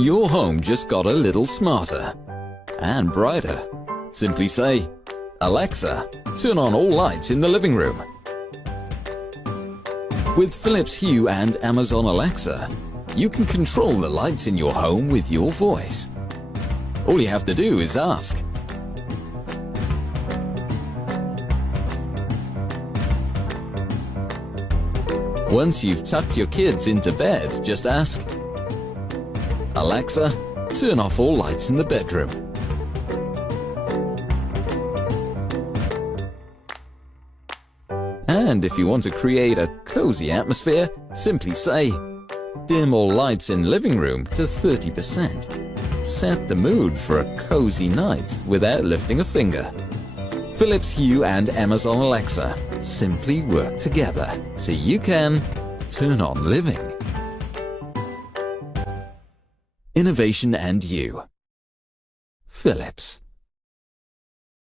Your home just got a little smarter and brighter. Simply say, "Alexa, turn on all lights in the living room." With Philips Hue and Amazon Alexa, you can control the lights in your home with your voice. All you have to do is ask. Once you've tucked your kids into bed, just ask, "Alexa, turn off all lights in the bedroom." And if you want to create a cozy atmosphere, simply say, "Dim all lights in living room to 30%. Set the mood for a cozy night without lifting a finger. Philips Hue and Amazon Alexa simply work together so you can turn on living. Innovation and you. Philips.